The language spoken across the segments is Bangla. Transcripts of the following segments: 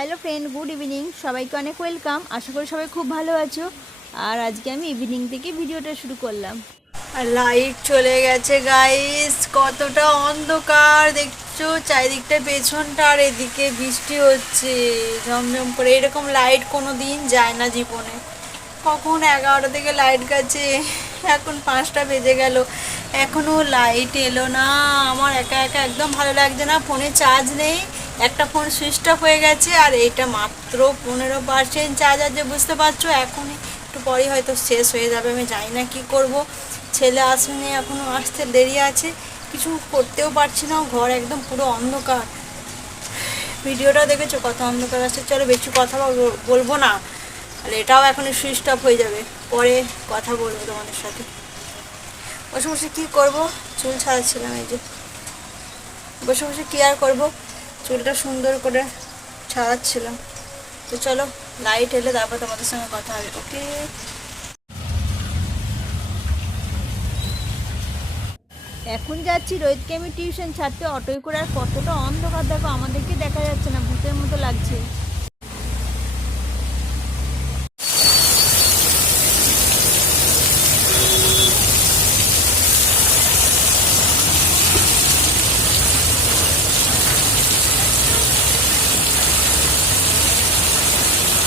Hello friend, good evening. সবাইকে অনেক ওয়েলকাম। আশা করি সবাই খুব ভালো আছো। আর আজকে আমি ইভিনিং থেকে ভিডিওটা শুরু করলাম। আর লাইট চলে গেছে গাইস কতটা অন্ধকার, দেখছ? চারিদিকটা পেছনটা আর এদিকে বৃষ্টি হচ্ছে। ঝমঝম করে। এরকম লাইট কোনো দিন যায় না জীবনে। কখন এগারোটা থেকে লাইট গেছে? এখন পাঁচটা বেজে গেল। এখনও লাইট এলো না। আমার একা একা একদম ভালো লাগছে না। ফোনে চার্জ নেই। একটা ফোন সুইচ অফ হয়ে গেছে আর এইটা মাত্র পনেরো পার্সেন্ট চার্জ আছে, বুঝতে পারছ? এখনই একটু পরেই হয়তো শেষ হয়ে যাবে, আমি জানি না কী করব। ছেলে আসেনি এখনও আসতে দেরি আছে। কিছু করতেও পারছি না, ঘর একদম পুরো অন্ধকার। ভিডিওটা দেখেছ? কত অন্ধকার আসছে চলো বেশি কথা বলব না। আর এটাও এখন সুইচ অফ হয়ে যাবে। পরে কথা বলব তোমাদের সাথে। বসে বসে কী করব? চুল ছাড়াচ্ছিলাম এই যে। বসে বসে কী আর করব? চুলটা সুন্দর করে ছাড়াচ্ছিলাম। তো চলো লাইট এলে তারপর তোমাদের সঙ্গে কথা হবে ওকে এখন যাচ্ছি রোহিতকে আমি টিউশন ছাড়তে, অটোয় করে আর কতটা অন্ধকার দেখো, আমাদেরকে দেখা যাচ্ছে না, ভূতের মতো লাগছে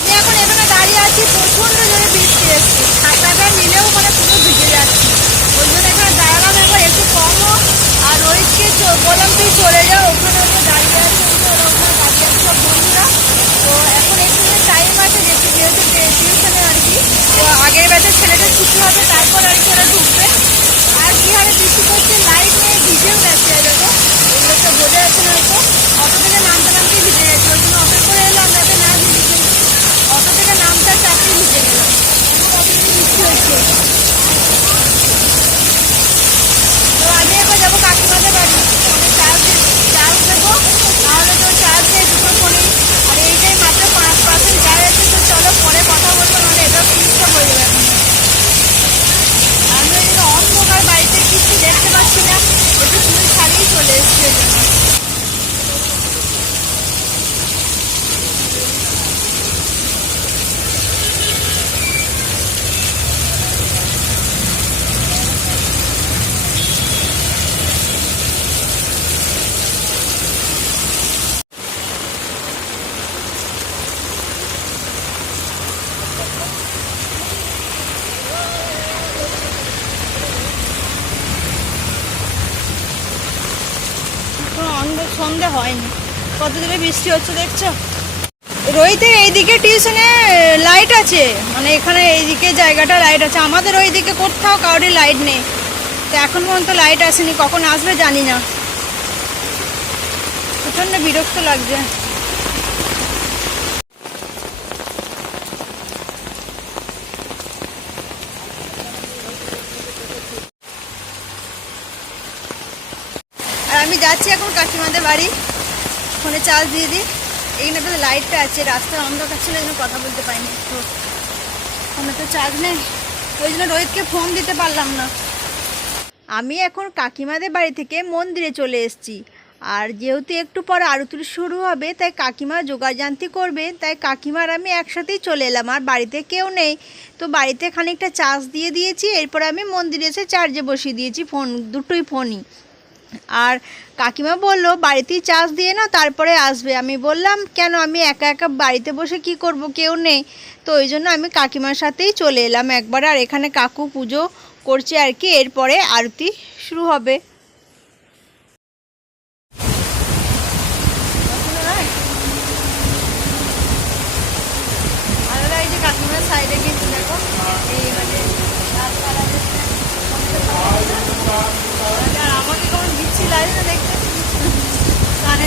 আমি এখন এখানে দাঁড়িয়ে আছি প্রচণ্ড জোরে বৃষ্টি এসছে ছাতাটা মানে পুরো ভিজে যাচ্ছে। ওই জন্য এখানে দাঁড়ালাম একবার একটু কমও আর রোহিতকে বললাম তুই চলে যাও ওখানে ওকে দাঁড়িয়ে আছে ওরা ওখানে দাঁড়িয়ে আছে সব বন্ধুরা। তো এখন একটু টাইম আছে, যেহেতু যেহেতু টিউশনে আর কি, তো আগের ব্যাচের ছেলেটা ছুটি হবে, তারপর আর কি ওরা ঢুকবে। আর কি হারে বৃষ্টি করছে লাইট নিয়ে ভিজেও গেছে দেখো এগুলো তো বোঝা যাচ্ছে না হয়তো অটো থেকে নামতে নামতে ভিজে গেছে, ওই জন্য অটো করে এলাম যাতে না ভিজে অটো থেকে নামতে চারটে ভিজে গেলাম। কতদিন বৃষ্টি হচ্ছে তো আগে একবার যাব কাকিমাদের বাড়ি ফোনে চার্জ চার্জ দেবো নাহলে তো চার্জ নেই দুটো ফোনেই আর এইটাই মাত্র পাঁচ পার্সেন্ট চার্জ আছে তো চলো পরে কথা বলব নাহলে এটাও ফিনিশটা হয়ে যাবে এখন আমি ওই জন্য অন্ধকার বাড়িতে কিছু দেখতে পাচ্ছি না একটু চুল ছাড়িয়ে চলে এসছি ওই জন্য কোনো অন্ধ সন্ধে হয়নি কত বৃষ্টি হচ্ছে দেখছ? রোহিতের এইদিকে টিউশনে লাইট আছে। মানে এখানে এইদিকে জায়গাটা লাইট আছে। আমাদের ওইদিকে কোথাও কারোরই লাইট নেই। তো এখন পর্যন্ত লাইট আসেনি। কখন আসবে জানি না। প্রচণ্ড বিরক্ত লাগছে। আর আমি যাচ্ছি এখন কাকিমাদের বাড়ি। ফোনে চার্জ দিয়ে দিই। এইখানে তো লাইটটা আছে রাস্তায় অন্ধকার ছিল জন্য কথা বলতে পারিনি তো ফোনে তো চার্জ নেই। ওই জন্য রোহিতকে ফোন দিতে পারলাম না। আমি এখন কাকিমাদের বাড়ি থেকে মন্দিরে চলে এসেছি। আর যেহেতু একটু পর আরতি শুরু হবে, তাই কাকিমা যোগাযান্তি করবে। তাই কাকিমার আমি একসাথেই চলে এলাম, আর বাড়িতে কেউ নেই। তো বাড়িতে খানিকটা চার্জ দিয়ে দিয়েছি, এরপর আমি মন্দিরে এসে চার্জে বসিয়ে দিয়েছি ফোন দুটোই ফোনই আর কাকিমা বলল, বাড়িতেই চাষ দিয়ে না তারপরে আসবে। আমি বললাম, কেন? আমি একা একা বাড়িতে বসে কি করব? কেউ নেই। তো ওই জন্য আমি কাকিমার সাথেই চলে এলাম একবার, আর এখানে কাকু পুজো করছে আর কি, এরপরে আরতি শুরু হবে ভালো লাগে যে কাকিমার সাইডে কিন্তু দেখো এই মানে গাছপালা দেখতে আর আমাকে কেমন বিচ্ছি লাগে না দেখতে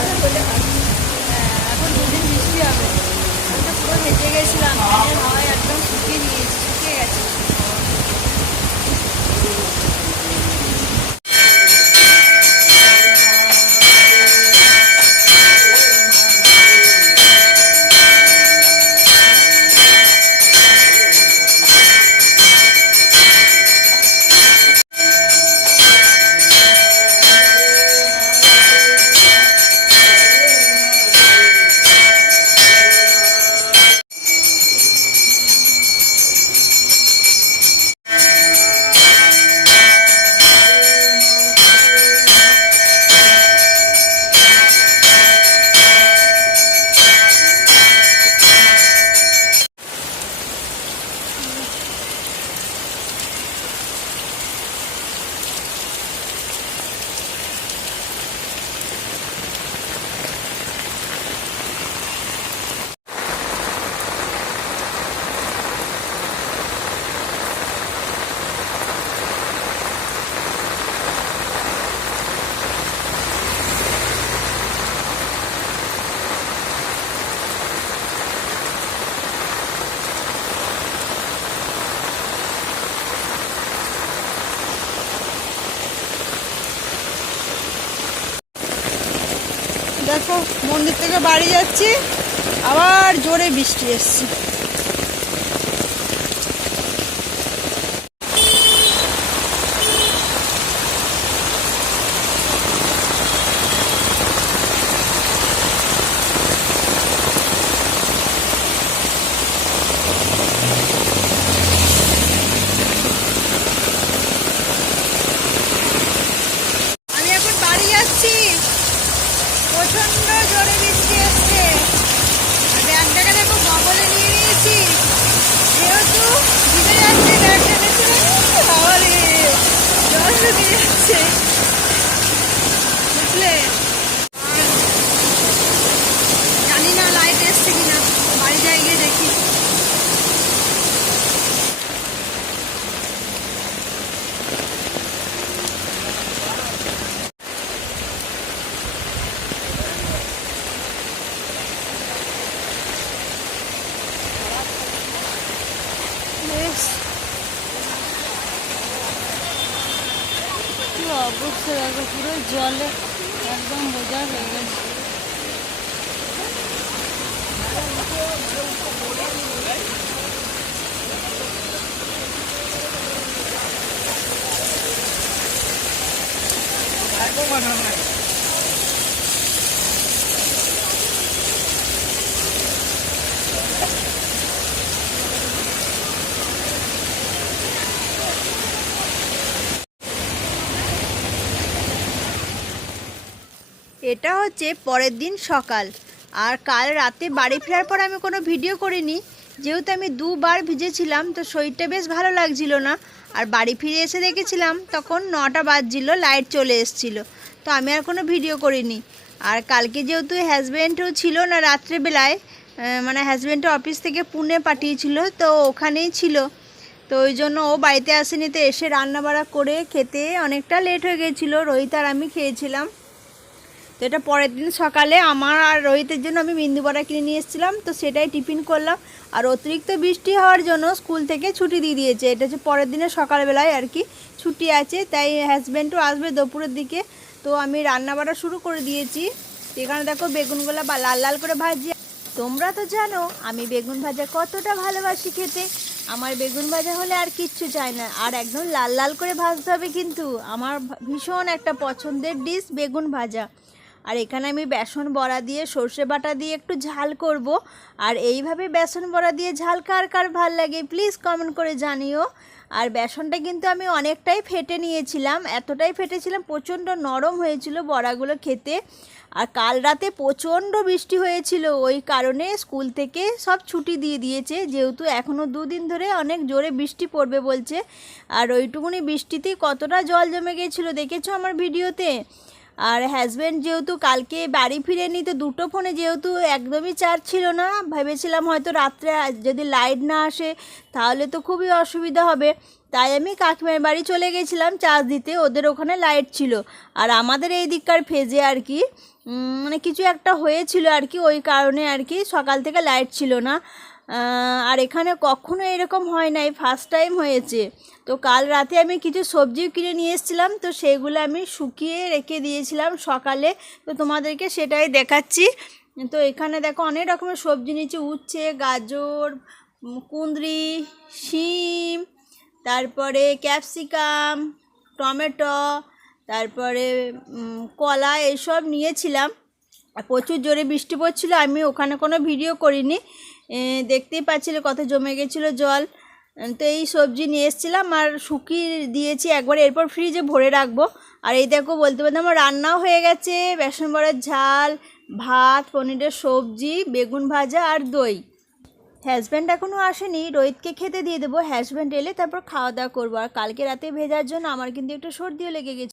ভালো এখন দুদিন বৃষ্টি হবে। আমি তো পুরো হেঁটে গেছিলাম। হাওয়ায় একদম শুকিয়ে নিয়েছি শুকিয়ে গেছে। বাড়ি যাচ্ছি আবার জোরে বৃষ্টি এসছে আমি এখন বাড়ি যাচ্ছি প্রচণ্ড জোরে বৃষ্টি এসছে আর ব্যাগটাকে দেখো বগলে নিয়ে নিয়েছি যেহেতু ভিজে যাচ্ছে ব্যাগটা দেখে বাবারে জল ঢুকে যাচ্ছে বুঝলে আর জানি না লাইট এসছে কিনা বাড়ি যাই গিয়ে দেখি বেশ কি অবস্থা দেখো পুরো জলে একদম বোঝা হয়ে গেছে এটা হচ্ছে পরের দিন সকাল। আর কাল রাতে বাড়ি ফেরার পর আমি কোনো ভিডিও করিনি। যেহেতু আমি দুবার ভিজেছিলাম, তো শরীরটা বেশ ভালো লাগছিল না। আর বাড়ি ফিরে এসে দেখেছিলাম, তখন নটা বাজছিল, লাইট চলে এসেছিল। তো আমি আর কোনো ভিডিও করিনি। আর কালকে যেহেতু হাজব্যান্ডও ছিল না রাত্রেবেলায় মানে হাজব্যান্ডও অফিস থেকে পুনে পাঠিয়েছিল, তো ওখানেই ছিল। তো ওই জন্য ও বাড়িতে আসেনি, তো এসে রান্না বাড়া করে খেতে অনেকটা লেট হয়ে গেছিল। রোহিত আর আমি খেয়েছিলাম। তো এটা পরের দিন সকালে আমার আর রোহিতের জন্য আমি বিন্দু বড়া কিনে নিয়ে এসেছিলাম, তো সেটাই টিফিন করলাম। আর অতিরিক্ত বৃষ্টি হওয়ার জন্য স্কুল থেকে ছুটি দিয়ে দিয়েছে। এটা হচ্ছে পরের দিনে সকালবেলায় আর কি ছুটি আছে, তাই হাজব্যান্ডও আসবে দুপুরের দিকে। তো আমি রান্না বাড়া শুরু করে দিয়েছি। এখানে দেখো বেগুনগুলো বা লাল লাল করে ভাজি। তোমরা তো জানো, আমি বেগুন ভাজা কতটা ভালোবাসি খেতে। আমার বেগুন ভাজা হলে আর কিচ্ছু চাই না। আর একদম লাল লাল করে ভাজতে হবে কিন্তু। আমার ভীষণ একটা পছন্দের ডিশ বেগুন ভাজা। আর এখানে আমি বেসন বড়া দিয়ে সর্ষে বাটা দিয়ে একটু ঝাল করব। আর এইভাবে বেসন বড়া দিয়ে ঝাল কার কার ভালো লাগে প্লিজ কমেন্ট করে জানিও। আর বেসনটা কিন্তু আমি অনেকটাই ফেটে নিয়েছিলাম, এতটাই ফেটেছিলাম, প্রচণ্ড নরম হয়েছিল বড়াগুলো খেতে। আর কাল রাতে প্রচণ্ড বৃষ্টি হয়েছিল, ওই কারণে স্কুল থেকে সব ছুটি দিয়ে দিয়েছে, যেহেতু এখনও দুদিন ধরে অনেক জোরে বৃষ্টি পড়বে বলছে। আর ওইটুকুনি বৃষ্টিতেই কতটা জল জমে গিয়েছিল দেখেছ আমার ভিডিওতে? আর হাজব্যান্ড যেহেতু কালকে বাড়ি ফিরেনি, তো দুটো ফোনে যেহেতু একদমই চার্জ ছিল না, ভেবেছিলাম হয়তো রাত্রে যদি লাইট না আসে, তাহলে তো খুবই অসুবিধা হবে। তাই আমি কাকিমার বাড়ি চলে গেছিলাম চার্জ দিতে, ওদের ওখানে লাইট ছিল। আর আমাদের এই দিককার ফেজে আর কি মানে কিছু একটা হয়েছিল আর কি, ওই কারণে আর কি সকাল থেকে লাইট ছিল না। আর এখানে কখনো এরকম হয় নাই ফার্স্ট টাইম হয়েছে। তো কাল রাতে আমি কিছু সবজিও কিনে নিয়ে এসেছিলাম, তো সেগুলো আমি শুকিয়ে রেখে দিয়েছিলাম সকালে। তো তোমাদেরকে সেটাই দেখাচ্ছি। তো এখানে দেখো অনেক রকমের সবজি নিচে উচ্ছে, গাজর কুঁদরি, শিম, তারপরে ক্যাপসিকাম, টমেটো, তারপরে কলা এইসব নিয়েছিলাম। প্রচুর জোরে বৃষ্টি পড়ছিল, আমি ওখানে কোনো ভিডিও করিনি। দেখতেই পাচ্ছিলে কত জমে গেছিল জল। তো এই সবজি নিয়ে এসেছিলাম আর শুকিয়ে দিয়েছি একবার। এরপর ফ্রিজে ভরে রাখব। আর এই দেখো বলতে বলতে আমার রান্নাও হয়ে গেছে। বেসন বড়ার ঝাল, ভাত, পনিরের সবজি, বেগুন ভাজা আর দই। হাজব্যান্ড এখনও আসেনি, রোহিতকে খেতে দিয়ে দেবো। হাজব্যান্ড এলে তারপর খাওয়া দাওয়া করব। আর কালকে রাতে ভেজার জন্য আমার কিন্তু একটু সর্দিও লেগে গেছে।